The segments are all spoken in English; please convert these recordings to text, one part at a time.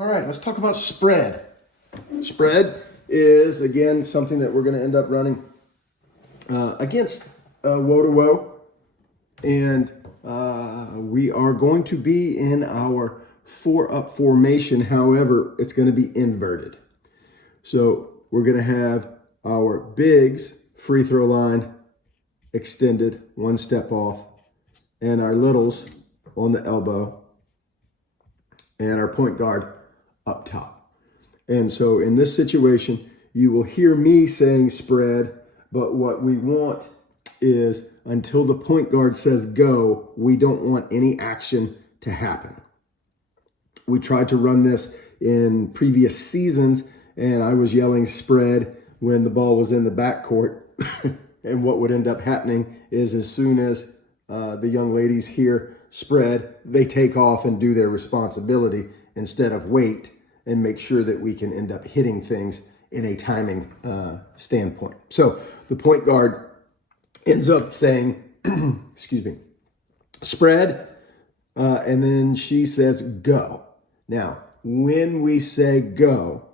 All right, let's talk about spread. Spread is, again, something that we're going to end up running against woe to woe. And we are going to be in our 4-up formation. However, it's going to be inverted. So we're going to have our bigs free throw line extended, one step off, and our littles on the elbow, and our point guard up top. And so in this situation, you will hear me saying spread, but what we want is until the point guard says go, we don't want any action to happen. We tried to run this in previous seasons, and I was yelling spread when the ball was in the backcourt. And what would end up happening is as soon as the young ladies hear spread, they take off and do their responsibility instead of wait and make sure that we can end up hitting things in a timing standpoint. So the point guard ends up saying, excuse me, spread, and then she says go. Now, when we say go,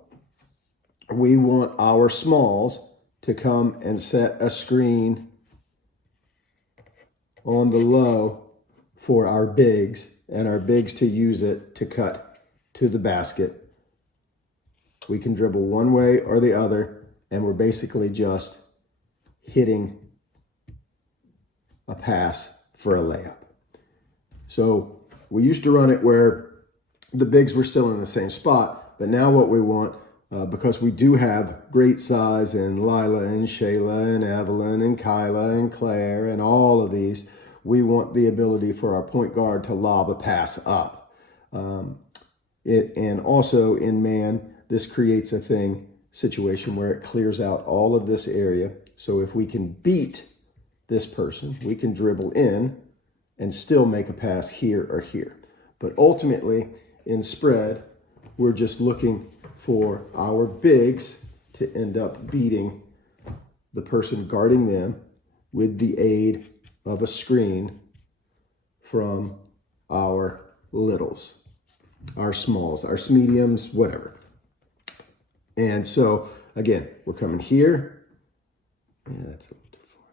we want our smalls to come and set a screen on the low for our bigs, and our bigs to use it to cut to the basket. We can dribble one way or the other, and we're basically just hitting a pass for a layup. So we used to run it where the bigs were still in the same spot, but now what we want, because we do have great size in Lila and Shayla and Evelyn and Kyla and Claire and all of these, we want the ability for our point guard to lob a pass up. And also in man, this creates a situation where it clears out all of this area. So if we can beat this person, we can dribble in and still make a pass here or here. But ultimately, in spread, we're just looking for our bigs to end up beating the person guarding them with the aid of a screen from our littles, our smalls, our mediums, whatever. And so, again, we're coming here. Yeah, that's a little too far.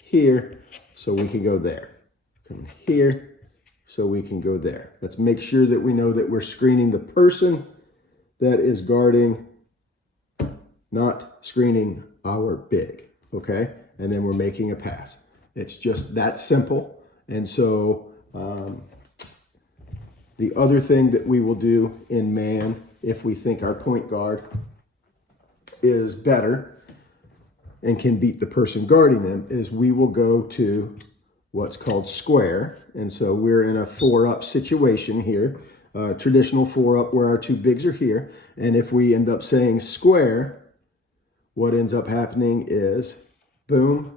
Here, so we can go there. Coming here, so we can go there. Let's make sure that we know that we're screening the person that is guarding, not screening our big, okay? And then we're making a pass. It's just that simple. And so the other thing that we will do in man, if we think our point guard is better and can beat the person guarding them, is we will go to what's called square. And so we're in a 4-up situation here, traditional 4-up where our two bigs are here. And if we end up saying square, what ends up happening is boom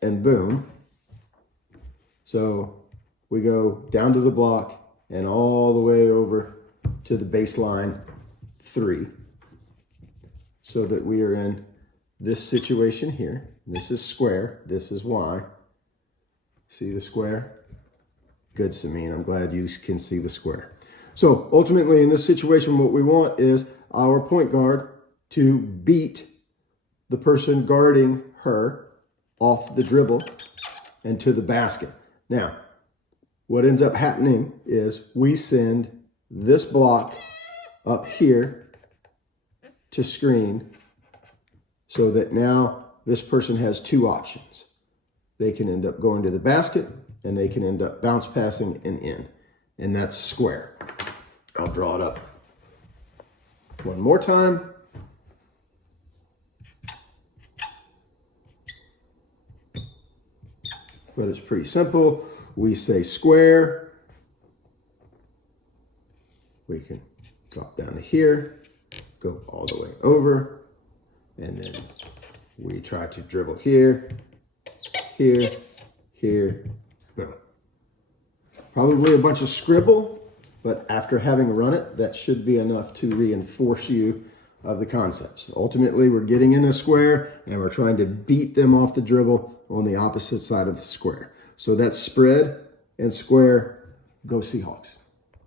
and boom. So we go down to the block and all the way over to the baseline 3, so that we are in this situation here. This is square, this is Y. See the square? Good, Samine, I'm glad you can see the square. So ultimately in this situation, what we want is our point guard to beat the person guarding her off the dribble and to the basket. Now, what ends up happening is we send this block up here to screen, so that now this person has 2 options. They can end up going to the basket, and they can end up bounce passing and in. And that's square. I'll draw it up one more time. But it's pretty simple. We say square. We can drop down to here, go all the way over, and then we try to dribble here, here, here, boom. Probably a bunch of scribble, but after having run it, that should be enough to reinforce you of the concepts. Ultimately, we're getting in a square and we're trying to beat them off the dribble on the opposite side of the square. So that's spread and square. Go Seahawks.